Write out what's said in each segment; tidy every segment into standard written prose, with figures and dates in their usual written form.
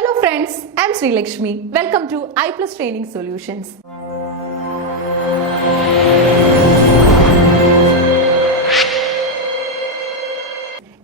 Hello friends, I am Sri Lakshmi. Welcome to I Plus Training Solutions.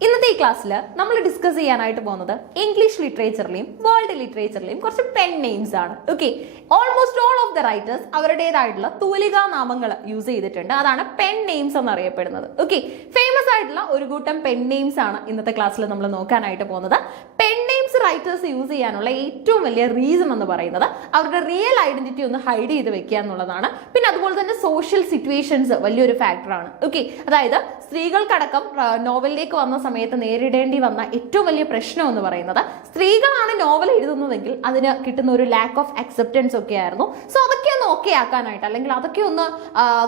ഇന്നത്തെ ഈ ക്ലാസ്സിൽ നമ്മൾ ഡിസ്കസ് ചെയ്യാനായിട്ട് പോകുന്നത് ഇംഗ്ലീഷ് ലിറ്ററേച്ചറിലെയും വേൾഡ് ലിറ്ററേച്ചറിലെയും കുറച്ച് പെൻ നെയിംസ് ആണ്. Okay, almost all of the writers അവരുടേതായിട്ടുള്ള തൂലികാ നാമങ്ങൾ യൂസ് ചെയ്തിട്ടുണ്ട്. അതാണ് പെൻ നെയിംസ് എന്നറിയപ്പെടുന്നത്. ഓക്കെ, ഫേമസ് ആയിട്ടുള്ള ഒരു കൂട്ടം പെൻ നെയിംസ് ആണ് ഇന്നത്തെ ക്ലാസ്സിൽ നമ്മൾ നോക്കാനായിട്ട് പോകുന്നത്. പെൻ നെയിംസ് റൈറ്റേഴ്സ് യൂസ് ചെയ്യാനുള്ള ഏറ്റവും വലിയ റീസൺ എന്ന് പറയുന്നത് അവരുടെ റിയൽ ഐഡന്റിറ്റി ഒന്ന് ഹൈഡ് ചെയ്ത് വെക്കുക എന്നുള്ളതാണ്. പിന്നെ അതുപോലെ തന്നെ സോഷ്യൽ സിറ്റുവേഷൻസ് വലിയൊരു ഫാക്ടറാണ്. ഓക്കെ, അതായത് സ്ത്രീകൾക്കടക്കം നോവലിലേക്ക് വന്ന സമയത്ത് നേരിടേണ്ടി വന്ന ഏറ്റവും വലിയ പ്രശ്നം എന്ന് പറയുന്നത് സ്ത്രീകളാണ് നോവൽ എഴുതുന്നതെങ്കിൽ അതിന് കിട്ടുന്ന ഒരു ലാക്ക് ഓഫ് അക്സെപ്റ്റൻസ് ഒക്കെ ആയിരുന്നു. സോ അതൊക്കെ ഒന്ന് ഓക്കെ ആക്കാനായിട്ട് അല്ലെങ്കിൽ അതൊക്കെ ഒന്ന്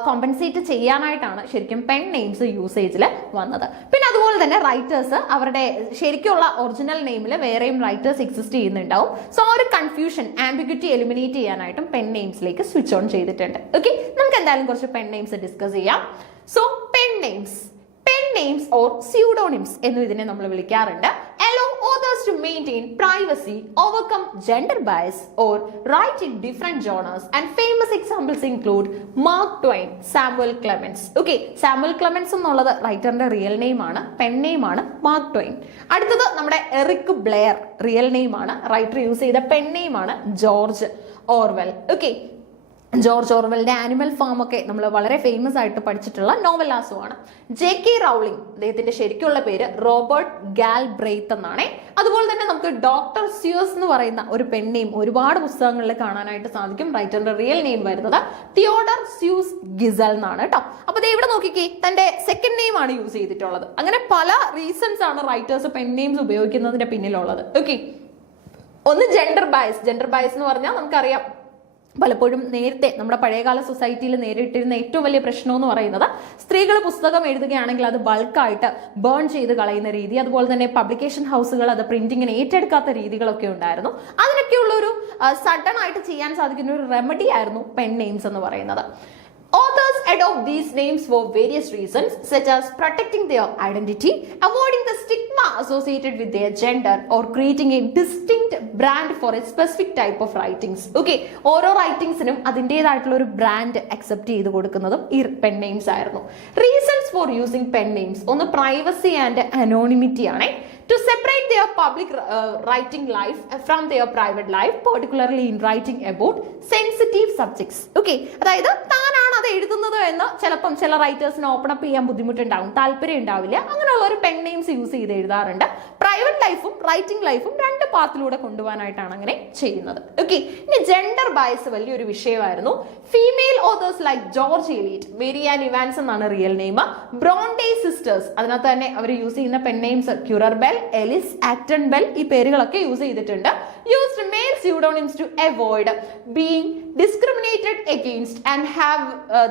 കോമ്പൻസേറ്റ് ചെയ്യാനായിട്ടാണ് ശരിക്കും പെൻ നെയിംസ് യൂസേജിൽ വന്നത്. പിന്നെ അതുപോലെ തന്നെ റൈറ്റേഴ്സ് അവരുടെ ശരിക്കുള്ള ഒറിജിനൽ നെയിമിൽ വേറെയും റൈറ്റേഴ്സ് എക്സിസ്റ്റ് ചെയ്യുന്നുണ്ടാവും. സോ ആ ഒരു കൺഫ്യൂഷൻ ആംബിഗ്വിറ്റി എലിമിനേറ്റ് ചെയ്യാനായിട്ടും പെൻ നെയിംസിലേക്ക് സ്വിച്ച് ഓൺ ചെയ്തിട്ടുണ്ട്. ഓക്കെ, നമുക്ക് എന്തായാലും കുറച്ച് പെൻ നെയിംസ് ഡിസ്കസ് ചെയ്യാം. So pen names or pseudonyms എന്ന് ഇതിനെ നമ്മൾ വിളിക്കാറുണ്ട്. Allow authors to maintain privacy, overcome gender bias or write in different genres, and famous examples include Mark Twain, Samuel Clemens. Okay, Samuel Clemens എന്നുള്ളത് റൈറ്ററിന്റെ real name ആണ്, pen name ആണ് mark Twain. അടുത്തത് നമ്മുടെ Eric Blair, real name ആണ്, writer use ചെയ്ത pen name ആണ് George Orwell. Okay, George ഓർവെലിന്റെ animal farm ഒക്കെ നമ്മൾ വളരെ ഫേമസ് ആയിട്ട് പഠിച്ചിട്ടുള്ള നോവലാസുമാണ്. JK റൗളിംഗ്, അദ്ദേഹത്തിന്റെ ശരിക്കുള്ള പേര് റോബർട്ട് ഗാൽബ്രെയ്ത്ത് എന്നാണ്. അതുപോലെ തന്നെ നമുക്ക് ഡോക്ടർ സ്യൂസ് എന്ന് പറയുന്ന ഒരു പെൻ നെയിം ഒരുപാട് പുസ്തകങ്ങളിൽ കാണാനായിട്ട് സാധിക്കും. റൈറ്ററിന്റെ റിയൽ നെയിം വരുന്നത് തിയോഡർ സ്യൂസ് ഗിസൽ എന്നാണ് കേട്ടോ. അപ്പൊ ദേ ഇവിടെ നോക്കിക്കേ, തന്റെ സെക്കൻഡ് നെയിം ആണ് യൂസ് ചെയ്തിട്ടുള്ളത്. അങ്ങനെ പല റീസൺസ് ആണ് റൈറ്റേഴ്സ് പെൻ നെയിംസ് ഉപയോഗിക്കുന്നതിന്റെ പിന്നിലുള്ളത്. ഓക്കെ, ഒന്ന് ജെൻഡർ ബയസ് എന്ന് പറഞ്ഞാൽ നമുക്കറിയാം പലപ്പോഴും നേരത്തെ നമ്മുടെ പഴയകാല സൊസൈറ്റിയിൽ നേരിട്ടിരുന്ന ഏറ്റവും വലിയ പ്രശ്നം എന്ന് പറയുന്നത് സ്ത്രീകൾ പുസ്തകം എഴുതുകയാണെങ്കിൽ അത് ബൾക്കായിട്ട് ബേൺ ചെയ്ത് കളയുന്ന രീതി, അതുപോലെ തന്നെ പബ്ലിക്കേഷൻ ഹൗസുകൾ അത് പ്രിന്റിങ്ങിന് ഏറ്റെടുക്കാത്ത രീതികളൊക്കെ ഉണ്ടായിരുന്നു. അതിനൊക്കെയുള്ള ഒരു സഡൻ ആയിട്ട് ചെയ്യാൻ സാധിക്കുന്ന ഒരു റെമഡി ആയിരുന്നു പെൻ നെയിംസ് എന്ന് പറയുന്നത്. Authors adopt these names for various reasons, such as protecting their identity, avoiding the stigma associated with their gender, or creating a distinct brand for a specific type of writings. Okay, ഓരോ റൈറ്റിംഗ്സിനും അതിൻ്റെതായിട്ടുള്ള ഒരു brand accept ചെയ്ത് കൊടുക്കുന്നതും ഈ pen names ആയിരുന്നു. Reasons for using pen names, ഒന്ന് privacy and anonymity ആണ്. To separate their public writing life from their private life, particularly in writing about sensitive subjects. Okay, അതായത് താനാണ് അത് എഴുതുന്നത് എന്ന് ചിലപ്പം ചില റൈറ്റേഴ്സിന് ഓപ്പൺ അപ്പ് ചെയ്യാൻ ബുദ്ധിമുട്ടുണ്ടാവും, താല്പര്യം ഉണ്ടാവില്ല. അങ്ങനെയുള്ള ഒരു പെൻ നെയിംസ് യൂസ് ചെയ്ത് എഴുതാറുണ്ട്. പ്രൈവറ്റ് ലൈഫും റൈറ്റിംഗ് ലൈഫും രണ്ട് പാത്തിലൂടെ കൊണ്ടുപോകാനായിട്ടാണ് അങ്ങനെ ചെയ്യുന്നത്. ഓക്കെ, ഇനി ജെൻഡർ ബയസ് വലിയൊരു വിഷയമായിരുന്നു. Female authors like George Eliot, Mary Ann Evans എന്നാണ് റിയൽ നെയിം. ബ്രോണ്ടെ സിസ്റ്റേഴ്സ്, അതിനകത്ത് തന്നെ അവർ യൂസ് ചെയ്യുന്ന pen names Currer Bell, Ellis, Acton Bell, ഈ പേരുകളൊക്കെ യൂസ് ചെയ്തിട്ടുണ്ട്. Used male pseudonyms to avoid being discriminated against and have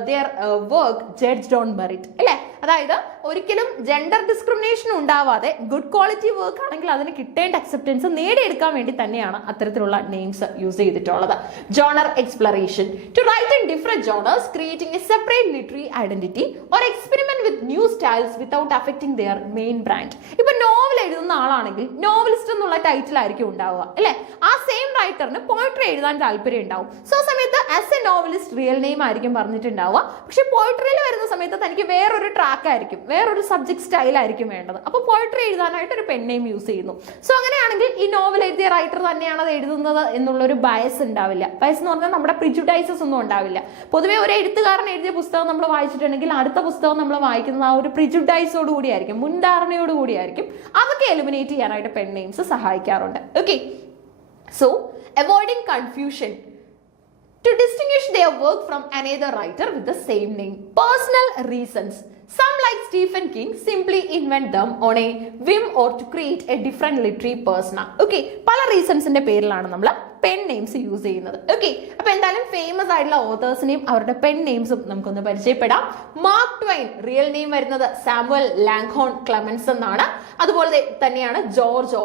their work judged on merit. അല്ലേ, അതായത് ഒരിക്കലും ജെൻഡർ ഡിസ്ക്രിമിനേഷൻ ഉണ്ടാവാതെ ഗുഡ് ക്വാളിറ്റി വർക്ക് ആണെങ്കിൽ അതിന് കിട്ടേണ്ട അക്സെപ്റ്റൻസ് നേടിയെടുക്കാൻ വേണ്ടി തന്നെയാണ് അത്തരത്തിലുള്ള നെയിംസ് യൂസ് ചെയ്തിട്ടുള്ളത്. Genre exploration, to write in different genres, creating a separate literary identity or experiment with new styles without affecting their main brand. ഇപ്പൊ നോവൽ എഴുതുന്ന ആളാണെങ്കിൽ നോവലിസ്റ്റ് എന്നുള്ള ടൈറ്റിൽ ആയിരിക്കും ഉണ്ടാവുക, അല്ലെ? ആ സെയിം റൈറ്ററിന് പോയിട്രി എഴുതാൻ താല്പര്യം ഉണ്ടാവും. സോ സമയത്ത് as A novelist real name ആയിരിക്കും പറഞ്ഞിട്ടുണ്ടാവുക. പക്ഷെ പോയിട്രിയിൽ വരുന്ന സമയത്ത് തനിക്ക് വേറൊരു ട്രാക്ക് ആയിരിക്കും, വേറൊരു സബ്ജക്ട് സ്റ്റൈൽ ആയിരിക്കും വേണ്ടത്. അപ്പൊ പോയിട്രി എഴുതാനായിട്ട് ഒരു പെൻ നെയിം യൂസ് ചെയ്യുന്നു. സോ അങ്ങനെയാണെങ്കിൽ ഈ നോവൽ എഴുതിയ റൈറ്റർ തന്നെയാണ് അത് എഴുതുന്നത് എന്നുള്ളൊരു ബയസ് ഉണ്ടാവില്ല. ബയസ് എന്ന് പറഞ്ഞാൽ നമ്മുടെ പ്രിജുഡൈസസ് ഒന്നും ഉണ്ടാവില്ല. പൊതുവെ ഒരു എഴുത്തുകാരൻ എഴുതിയ പുസ്തകം നമ്മൾ വായിച്ചിട്ടുണ്ടെങ്കിൽ അടുത്ത പുസ്തകം നമ്മൾ വായിക്കുന്നത് ആ ഒരു പ്രിജുഡൈസോട് കൂടിയായിരിക്കും, മുൻധാരണയോട് കൂടിയായിരിക്കും. അതൊക്കെ എലിമിനേറ്റ് ചെയ്യാനായിട്ട് പെൻ നെയിംസ് സഹായിക്കാറുണ്ട്. Okay, so avoiding confusion, to distinguish their work from another writer with the same name. Personal reasons, some like Stephen King simply invent them on a whim or to create a different literary persona. Okay, പല റീസൺസിന്റെ പേരിലാണ് നമ്മൾ pen names use ചെയ്യുന്നത്. Okay, അപ്പൊ എന്തായാലും famous ആയിട്ടുള്ള ഓതേഴ്സിനെയും അവരുടെ pen നെയിംസും നമുക്കൊന്ന് പരിചയപ്പെടാം. മാർക്ക് ട്വൈൻ, റിയൽ നെയിം വരുന്നത് സാമുവൽ ലാങ്ഹോൺ ക്ലെമൻസ് എന്നാണ്. അതുപോലെ തന്നെയാണ് ജോർജ്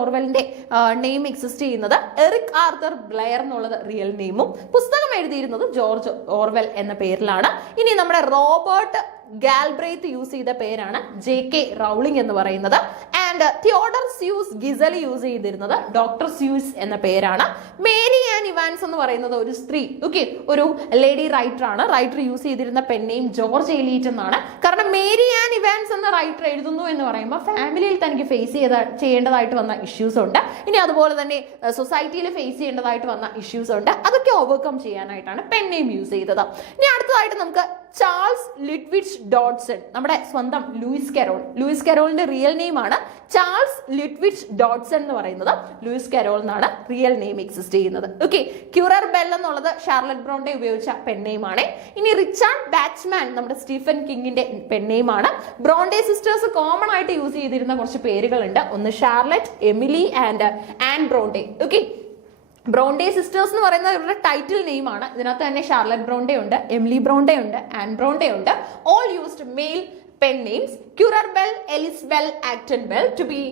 ഓർവെലിന്റെ നെയിം എക്സിസ്റ്റ് ചെയ്യുന്നത്. എറിക് ആർതർ ബ്ലെയർ എന്നുള്ളത് റിയൽ നെയിമും. പുസ്തകം എഴുതിയിരുന്നത് ജോർജ് ഓർവെൽ എന്ന പേരിലാണ്. ഇനി നമ്മുടെ റോബർട്ട് ഗാൽബ്രൈത്ത് യൂസ് ചെയ്ത പേരാണ് JK റൗളിംഗ് എന്ന് പറയുന്നത്. ആൻഡ് തിയോഡർ സ്യൂസ് ഗിസലി യൂസ് ചെയ്തിരുന്നത് ഡോക്ടർ സ്യൂസ് എന്ന പേരാണ്. മേരി ആൻ ഇവാൻസ് എന്ന് പറയുന്നത് ഒരു സ്ത്രീ, ഓക്കെ, ഒരു ലേഡി റൈറ്റർ ആണ്. റൈറ്റർ യൂസ് ചെയ്തിരുന്ന പെൻ നെയിം ജോർജ് എലീറ്റ് എന്നാണ്. കാരണം മേരി ആൻ ഇവാൻസ് എന്ന റൈറ്റർ എഴുതുന്നു എന്ന് പറയുമ്പോൾ ഫാമിലിയിൽ തനിക്ക് ഫേസ് ചെയ്യേണ്ടതായിട്ട് വന്ന ഇഷ്യൂസ് ഉണ്ട്. ഇനി അതുപോലെ തന്നെ സൊസൈറ്റിയിൽ ഫേസ് ചെയ്യേണ്ടതായിട്ട് വന്ന ഇഷ്യൂസ് ഉണ്ട്. അതൊക്കെ ഓവർകം ചെയ്യാനായിട്ടാണ് പെൻ നെയിം യൂസ് ചെയ്തത്. ഇനി അടുത്തതായിട്ട് നമുക്ക് ചാൾസ് ലിഡ്വിച്ച് ഡോഡ്സൺ, നമ്മുടെ സ്വന്തം ലൂയിസ് കരോളിന്റെ റിയൽ നെയിം ആണ് ചാൾസ് ലിഡ്വിച്ച് ഡോഡ്സൺ എന്ന് പറയുന്നത്. ലൂയിസ് കരോൾ എന്നാണ് റിയൽ നെയിം എക്സിസ്റ്റ് ചെയ്യുന്നത്. ഓക്കെ, ക്യൂറർ ബെൽ എന്നുള്ളത് ഷാർലറ്റ് ബ്രോണ്ടെ ഉപയോഗിച്ച പെൻ നെയിം ആണ്. ഇനി റിച്ചാർഡ് ബാച്ച്മാൻ നമ്മുടെ സ്റ്റീഫൻ കിങ്ങിന്റെ പെൻ നെയിം ആണ്. ബ്രോണ്ടെ സിസ്റ്റേഴ്സ് കോമൺ ആയിട്ട് യൂസ് ചെയ്തിരുന്ന കുറച്ച് പേരുകളുണ്ട്. ഒന്ന് Charlotte, Emily and Anne Bronte. Okay, Bronte sisters എന്ന് പറയുന്നത് ഇവരുടെ ടൈറ്റിൽ നെയിം ആണ്. ഇതിനകത്ത് തന്നെ ഷാർലറ്റ് ബ്രോണ്ടെ ഉണ്ട്, എമിലി ബ്രോണ്ടെ ഉണ്ട്, ആൻ ബ്രോണ്ടെ ഉണ്ട്. All used male pen names. Currer Bell, Ellis Bell, Acton Bell to be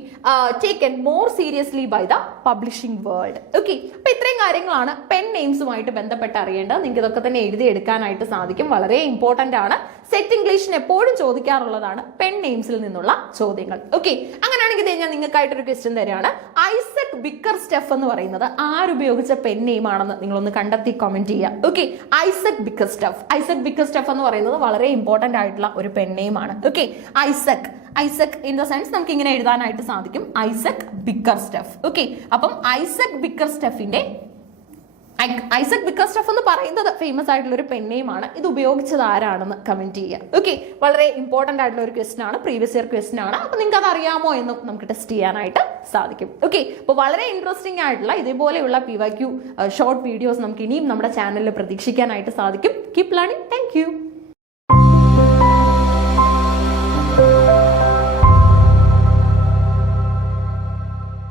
taken more seriously by the publishing world. Okay, അപ്പോൾ ഇത്രയും കാര്യങ്ങളാണ് പെൻ നെയിംസുമായിട്ട് ബന്ധപ്പെട്ട് അറിയേണ്ടത്. നിങ്ങൾക്ക് ഇതൊക്കെ തന്നെ എഴുതിയെടുക്കാനായിട്ട് സാധിക്കും. വളരെ ഇമ്പോർട്ടന്റ് ആണ്. സെറ്റ് ഇംഗ്ലീഷിന് എപ്പോഴും ചോദിക്കാറുള്ളതാണ് പെൻ നെയിംസിൽ നിന്നുള്ള ചോദ്യങ്ങൾ. ഓക്കെ, അങ്ങനെയാണെങ്കിൽ ഞാൻ നിങ്ങൾക്കായിട്ടൊരു ക്വസ്റ്റ്യൻ തരികയാണ്. ഐസക് ബിക്കർസ്റ്റഫ് എന്ന് പറയുന്നത് ആരുപയോഗിച്ച പെൻ നെയിം ആണെന്ന് നിങ്ങളൊന്ന് കണ്ടെത്തി കമന്റ് ചെയ്യുക. ഓക്കെ, ഐസക് ബിക്കർസ്റ്റഫ് എന്ന് പറയുന്നത് വളരെ ഇമ്പോർട്ടന്റ് ആയിട്ടുള്ള ഒരു പെൻ നെയിം ആണ്. Okay, Isaac in the sense നമുക്ക് ഇങ്ങനെ എഴുതാനായിട്ട് സാധിക്കും, ഐസക് ബിക്കർസ്റ്റഫ്. ഓക്കെ, അപ്പം ഐസക് ബിക്കർസ്റ്റഫ് എന്ന് പറയുന്നത് ഫേമസ് ആയിട്ടുള്ള ഒരു പെൻ നെയിം ആണ്. ഇത് ഉപയോഗിച്ചത് ആരാണെന്ന് കമന്റ് ചെയ്യുക. ഓക്കെ, വളരെ ഇമ്പോർട്ടന്റ് ആയിട്ടുള്ള ഒരു ക്വസ്റ്റൻ ആണ്, പ്രീവിയസ് ഇയർ ക്വസ്റ്റൻ ആണ്. അപ്പൊ നിങ്ങൾക്ക് അത് അറിയാമോ എന്നും നമുക്ക് ടെസ്റ്റ് ചെയ്യാനായിട്ട് സാധിക്കും. ഓക്കെ, അപ്പോൾ വളരെ ഇൻട്രസ്റ്റിംഗ് ആയിട്ടുള്ള ഇതേപോലെയുള്ള PYQ ഷോർട്ട് വീഡിയോസ് നമുക്ക് ഇനിയും നമ്മുടെ ചാനലിൽ പ്രതീക്ഷിക്കാനായിട്ട് സാധിക്കും. Keep learning. Thank you.